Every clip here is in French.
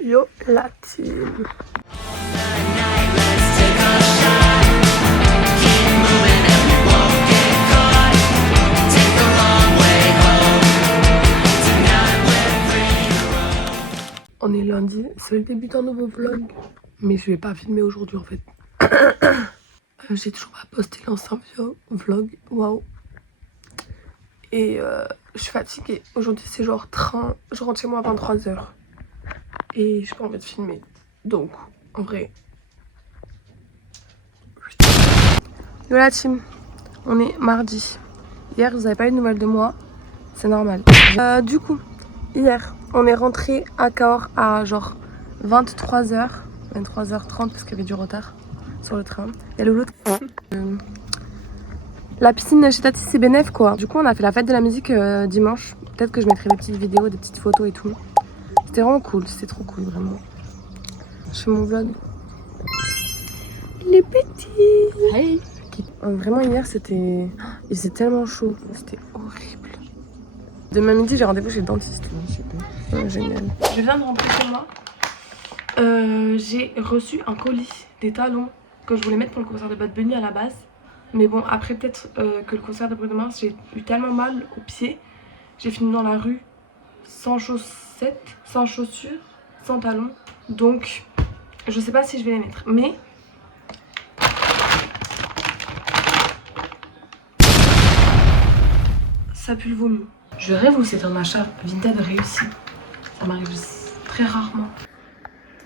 Yo la team. On est lundi, c'est le début d'un nouveau vlog. Mais je vais pas filmer aujourd'hui en fait. J'ai toujours pas posté l'ancien vlog. Waouh. Et je suis fatiguée. Aujourd'hui c'est genre train. Je rentre chez moi à 23h. Et j'ai pas envie de filmer. Donc en vrai. Yo la team. On est mardi. Hier vous avez pas eu de nouvelles de moi. C'est normal. Du coup, hier on est rentré à Cahors à genre 23h. 23h30 parce qu'il y avait du retard sur le train. Il y a le lot. La piscine chez Tati c'est bénef quoi. Du coup on a fait la fête de la musique dimanche. Peut-être que je mettrai des petites vidéos, des petites photos et tout. C'était vraiment cool, c'était trop cool vraiment. Je fais mon vlog. Les petits. Hey. Vraiment hier c'était... Il faisait tellement chaud, c'était horrible. Demain midi j'ai rendez-vous chez le dentiste. Super. Génial. Je viens de rentrer chez moi. J'ai reçu un colis, des talons que je voulais mettre pour le concert de Bad Bunny à la base. Mais bon, après peut-être que le concert de Bruno Mars, j'ai eu tellement mal aux pieds. J'ai fini dans la rue sans chaussettes, sans chaussures, sans talons. Donc, je sais pas si je vais les mettre. Mais ça pue le vomi. Je rêve où c'est un achat Vinted réussi. Ça m'arrive très rarement.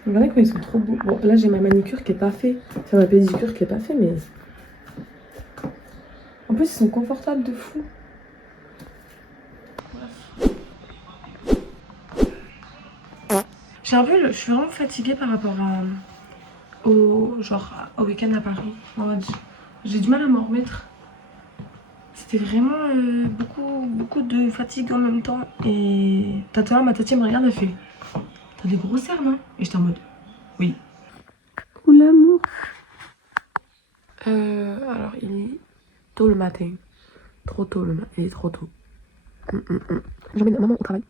Regardez comme ils sont trop beaux. Bon, là j'ai ma manicure qui est pas faite. Enfin, ma pédicure qui est pas faite, mais... En plus, ils sont confortables de fou. Je suis vraiment fatiguée par rapport au week-end à Paris. J'ai du mal à m'en remettre. C'était vraiment beaucoup de fatigue en même temps. Et ma tati me regarde, elle fait: t'as des gros cernes, hein? Et j'étais en mode: oui. Ou l'amour. Alors, il est tôt le matin. Trop tôt le matin. Il est trop tôt. J'emmène maman au travail.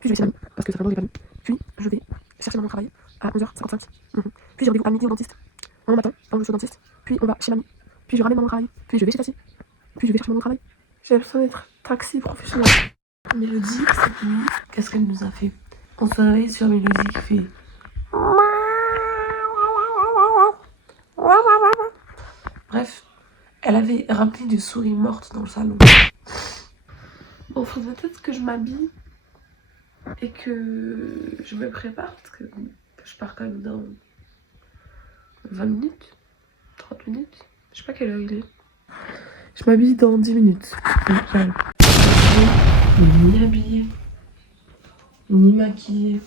Puis je vais chez mamie parce que ça fait longtemps que j'ai pas vu. Puis je vais chercher maman au travail à 11h55. Puis j'ai rendez-vous à midi au dentiste. Maman m'attend quand je suis au dentiste. Puis on va chez mamie. Puis je ramène maman au travail. Puis je vais chez Tassi. Puis je vais chercher maman au travail. J'ai l'impression d'être taxi professionnel. Mélodie, cette nuit, qu'est-ce qu'elle nous a fait? On se réveille sur Mélodie qui fait... Bref, elle avait rempli de souris mortes dans le salon. Bon, faudrait peut-être que je m'habille et que je me prépare parce que je pars quand même dans 20 minutes, 30 minutes. Je sais pas quelle heure il est. Je m'habille dans 10 minutes. J'arrive. Ni habillée, ni maquillée,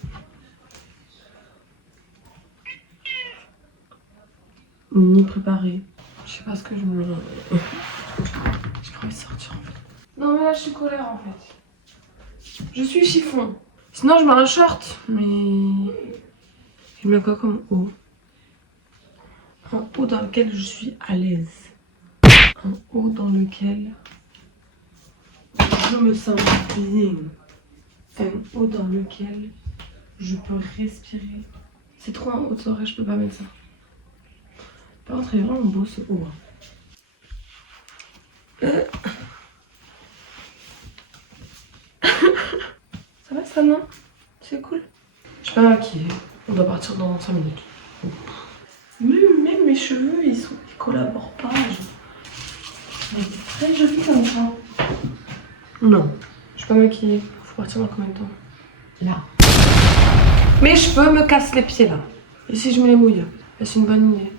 ni préparée. Je sais pas ce que je me... J'ai pas envie de sortir en fait. Non mais là je suis colère en fait. Je suis chiffon. Sinon je mets un short, mais... Je mets quoi comme haut? Un haut dans lequel je suis à l'aise. Un haut dans lequel je me sens bien. Un haut dans lequel je peux respirer. C'est trop en haut de l'oreille, je peux pas mettre ça. Par contre, il est vraiment beau ce haut. Ça va ça, non? C'est cool. Je suis pas maquillée. On doit partir dans 5 minutes. Même mes cheveux, ils collaborent pas. Mais c'est très joli comme ça. Non. Je suis pas maquillée. Faut partir dans combien de temps? Là. Mes cheveux me cassent les pieds là. Et si je me les mouille? Est-ce une bonne idée?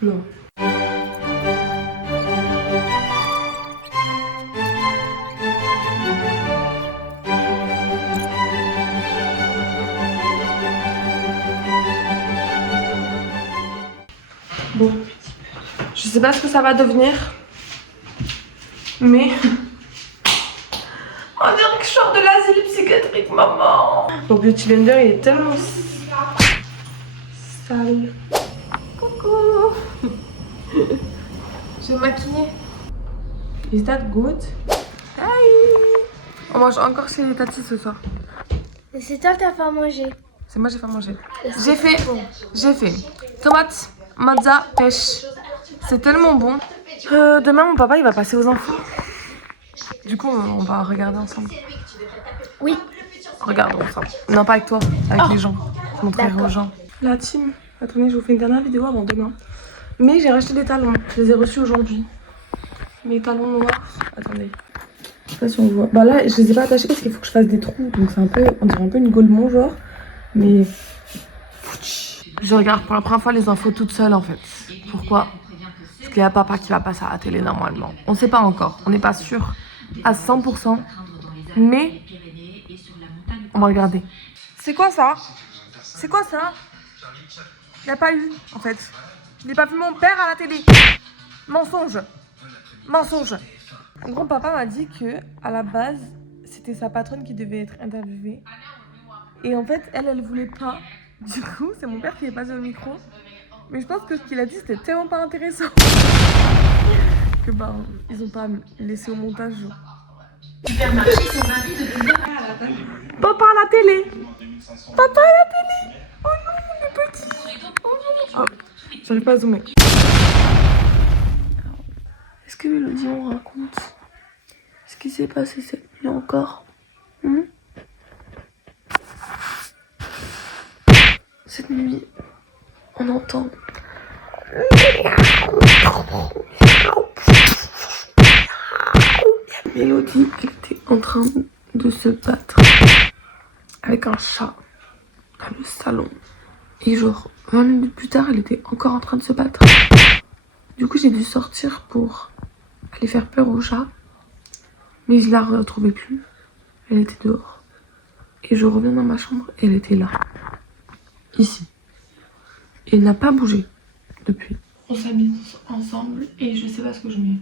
Non. Bon. Je sais pas ce que ça va devenir. Mais... On dirait que je sors de l'asile psychiatrique, maman. Mon beauty blender, il est tellement sale. Coucou. Je vais maquiller. Is that good? Hi. On mange encore chez les Tati ce soir. Mais c'est toi qui t'as pas mangé. C'est moi, j'ai fait manger. J'ai fait tomate, mozza, pêche. C'est tellement bon. Demain, mon papa, il va passer aux infos. Du coup, on va regarder ensemble. Oui. Regardons ensemble. Non, pas avec toi, avec les gens. Je montrerai aux gens. La team. Attendez, je vous fais une dernière vidéo avant demain. Mais j'ai racheté des talons. Je les ai reçus aujourd'hui. Mes talons noirs. Attendez. Je sais pas si on voit. Bah là, je les ai pas attachés parce qu'il faut que je fasse des trous. Donc c'est un peu, on dirait un peu une golemon genre. Mais je regarde pour la première fois les infos toute seule en fait. Pourquoi? Parce qu'il y a papa qui va passer à la télé normalement. On sait pas encore. On n'est pas sûr à 100%. Mais on va regarder. C'est quoi ça? C'est quoi ça? Il n'y a pas eu en fait. Je n'ai pas vu mon père à la télé. Mensonge. Mensonge. En gros, papa m'a dit que à la base, c'était sa patronne qui devait être interviewée. Et en fait, elle voulait pas. Du coup, c'est mon père qui est passé au micro. Mais je pense que ce qu'il a dit, c'était tellement pas intéressant. Que bah, ils ont pas laissé au montage. Papa à la télé. Papa à la télé. Oh non, on est petit. Oh, j'arrive pas à zoomer. Est-ce que Mélodie on raconte ce qui s'est passé cette nuit encore? Cette nuit, on entend. Mélodie, elle était en train de se battre avec un chat dans le salon. Et genre, 20 minutes plus tard, elle était encore en train de se battre. Du coup, j'ai dû sortir pour aller faire peur au chat. Mais je la retrouvais plus. Elle était dehors. Et je reviens dans ma chambre et elle était là. Ici. Et elle n'a pas bougé depuis. On s'habille ensemble et je sais pas ce que je mets.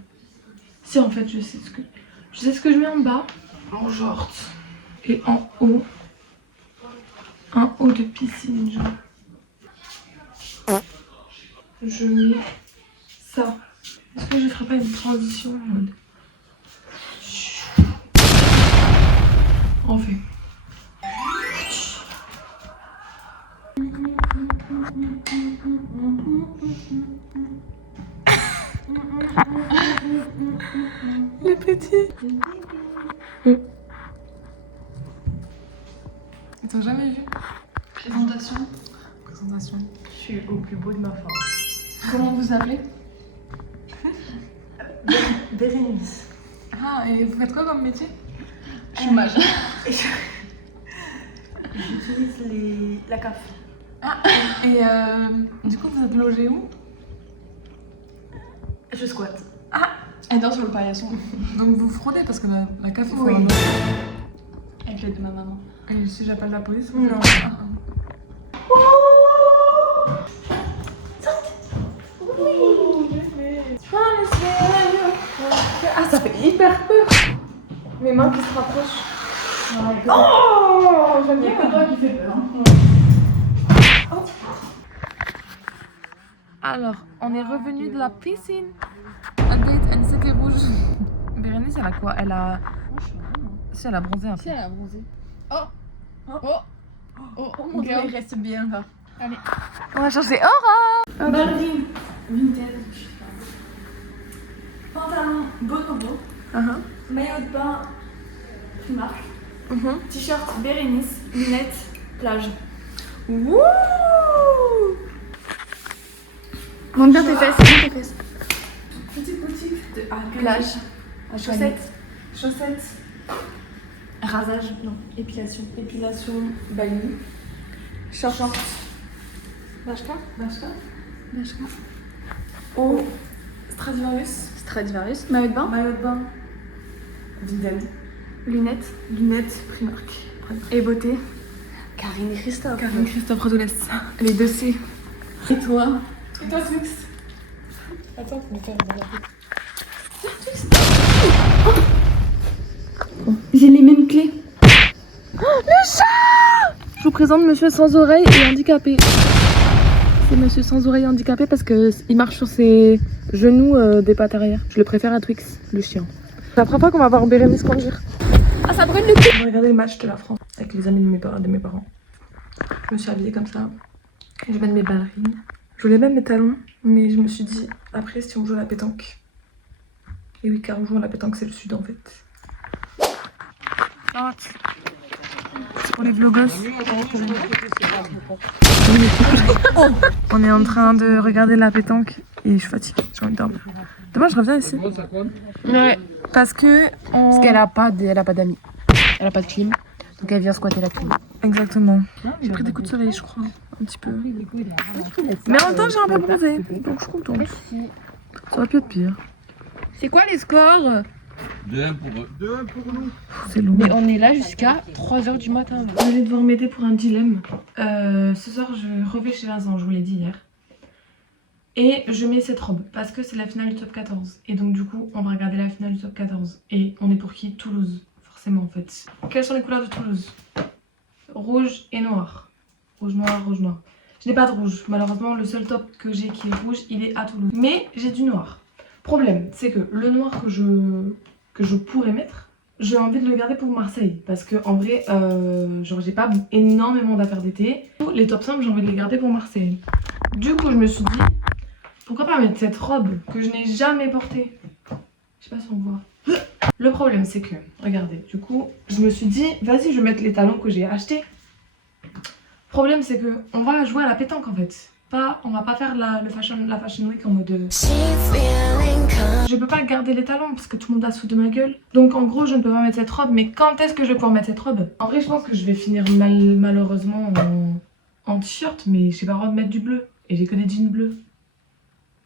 Si en fait je sais ce que je mets en bas. En short. Et en haut. Un haut de piscine genre. Je mets ça. Est-ce que je ferais pas une transition en mode... On fait. Les petits. Ils t'ont jamais vu? Présentation. Présentation. Je suis au plus beau de ma forme. Comment vous appelez? Bérénice. Ah, et vous faites quoi comme métier? Je suis mage. J'utilise la CAF. Ah, et du coup, vous êtes logé où? Je squatte. Ah, Elle dort sur le paillasson. donc vous fraudez parce que la CAF, il faut Oui. un autre. Avec l'aide de ma maman. Et si j'appelle la police? Non. Ah. Ah, ça fait hyper peur. Mes mains qui se rapprochent. Oh, j'aime bien. Il y a que toi qui fais peur. Alors, on est revenu de la piscine. Update, elle s'était rouge. Bérénice, elle a quoi? Elle a... Si, elle a bronzé un peu. Si, elle a bronzé. Oh. Mon Dieu, il reste bien là. Allez. On va chercher Aura. Ballerine. Vintage. Pantalon Bonobo. Maillot de bain Primark. T-shirt Bérénice. Lunettes plage. Wouh! Monte bien tes fesses. Monte tes fesses. Petite boutique de Plage. à Chaussettes. Chaussettes. Rasage. Non. Épilation. Épilation Bali. Short. Bashka. Bashka. Bashka. Au Stradivarius. Stradivarius. Maillot de bain. Maillot de bain. Vinted. Lunettes. Lunettes Primark. Et beauté. Karine et Christophe. Karine Christophe Rodolès. Les deux C. Et toi? Et toi, Twix? Attends, faut me faire dans la tête. J'ai les mêmes clés. Je vous présente Monsieur Sans Oreille et Handicapé. C'est Monsieur Sans Oreille Handicapé parce qu'il marche sur ses genoux des pattes arrière. Je le préfère à Twix, le chien. C'est la première fois qu'on va voir Bérénice conduire. Ah, ça brûle le cul. On va regarder le match de la France avec les amis de mes parents. Je me suis habillée comme ça. Et je vais mettre mes ballerines. Je voulais même mes talons, mais je me suis dit, après, si on joue à la pétanque. Et oui, car on joue à la pétanque, c'est le sud en fait. C'est pour les vlogos. On est en train de regarder la pétanque et je suis fatiguée, j'ai envie de dormir. Demain, je reviens ici. Ouais. Parce que. Parce qu'elle a pas d'amis. Elle a pas de clim. Donc elle vient squatter la clim. Exactement. J'ai pris des coups de soleil, je crois. Un petit peu. Mais en même temps, j'ai un peu bronzé. Donc je suis contente. Ça aurait pu être pire. C'est quoi les scores? 2-1 pour eux. 2-1 pour nous. C'est long. Mais on est là jusqu'à 3h du matin. Vous allez devoir m'aider pour un dilemme. Ce soir, je reviens chez Vincent, je vous l'ai dit hier. Et je mets cette robe parce que c'est la finale du top 14. Et donc du coup, on va regarder la finale du top 14. Et on est pour qui? Toulouse, forcément en fait. Quelles sont les couleurs de Toulouse? Rouge et noir. Rouge, noir, rouge, noir. Je n'ai pas de rouge. Malheureusement, le seul top que j'ai qui est rouge, il est à Toulouse. Mais j'ai du noir. Problème, c'est que le noir que je pourrais mettre, j'ai envie de le garder pour Marseille. Parce que en vrai, genre j'ai pas énormément d'affaires d'été. Les top 5, j'ai envie de les garder pour Marseille. Du coup, je me suis dit, pourquoi pas mettre cette robe que je n'ai jamais portée? Je sais pas si on voit. Le problème, c'est que, regardez, du coup, je me suis dit, vas-y, je vais mettre les talons que j'ai achetés. Problème, c'est que on va jouer à la pétanque en fait. On va pas faire la fashion week en mode. Je peux pas garder les talons parce que tout le monde a sous de ma gueule. Donc en gros, je ne peux pas mettre cette robe. Mais quand est-ce que je vais pouvoir mettre cette robe? En vrai, je pense que je vais finir malheureusement en t-shirt, mais j'ai pas le droit de mettre du bleu. Et j'ai que des jeans bleus.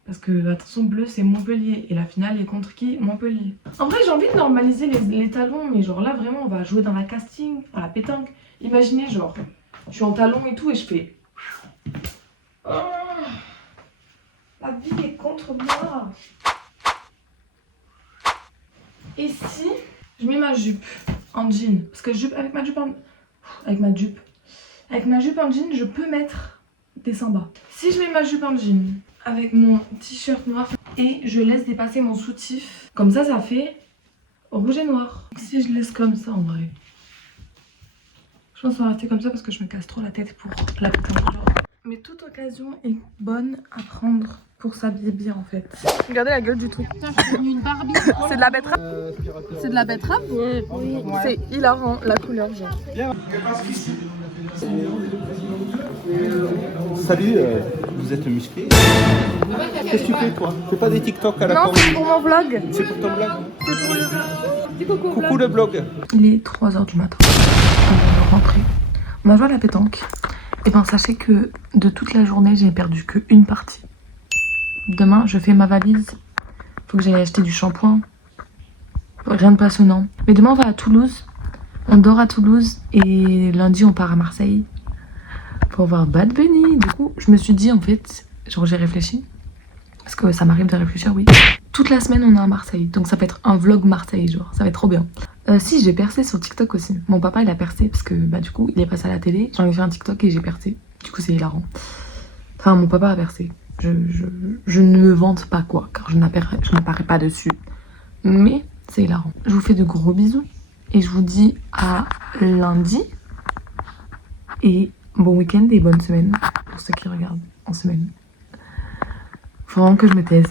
Parce que, attention, bleu c'est Montpellier. Et la finale est contre qui? Montpellier. En vrai, j'ai envie de normaliser les talons. Mais genre là, vraiment, on va jouer dans la casting, à la pétanque. Imaginez, genre, je suis en talons et tout et je fais. Oh, la vie est contre moi. Et si je mets ma jupe en jean? Parce que avec ma jupe en jean, je peux mettre des sambas. Si je mets ma jupe en jean avec mon t-shirt noir et je laisse dépasser mon soutif, comme ça, ça fait rouge et noir. Si je laisse comme ça, en vrai, je pense qu'on va rester comme ça parce que je me casse trop la tête pour la pétanque. Mais toute occasion est bonne à prendre pour s'habiller bien en fait. Regardez la gueule du truc. Une Barbie. C'est de la betterave. C'est de la betterave? Oui. C'est hilarant la couleur genre. Salut, vous êtes musclé. Qu'est-ce que tu fais toi? C'est pas des TikTok à la Non, con? c'est pour mon vlog. C'est pour ton blog? C'est pour le vlog. Dis Coucou le blog. Il est 3h du matin. On va rentrer. On va jouer à la pétanque. Et ben sachez que de toute la journée, j'ai perdu qu'une partie. Demain, je fais ma valise. Faut que j'aille acheter du shampoing. Rien de passionnant. Mais demain, on va à Toulouse. On dort à Toulouse. Et lundi, on part à Marseille. Pour voir Bad Bunny. Du coup, je me suis dit, en fait, genre j'ai réfléchi. Parce que ça m'arrive de réfléchir, oui. Toute la semaine, on est à Marseille. Donc ça peut être un vlog Marseille, genre. Ça va être trop bien. Si, j'ai percé sur TikTok aussi. Mon papa, il a percé parce que, bah, du coup, il est passé à la télé. J'en ai fait un TikTok et j'ai percé. Du coup, c'est hilarant. Enfin, mon papa a percé. Je ne me vante pas, quoi, car je n'apparais pas dessus. Mais c'est hilarant. Je vous fais de gros bisous. Et je vous dis à lundi. Et bon week-end et bonne semaine. Pour ceux qui regardent en semaine. Faut vraiment que je me taise.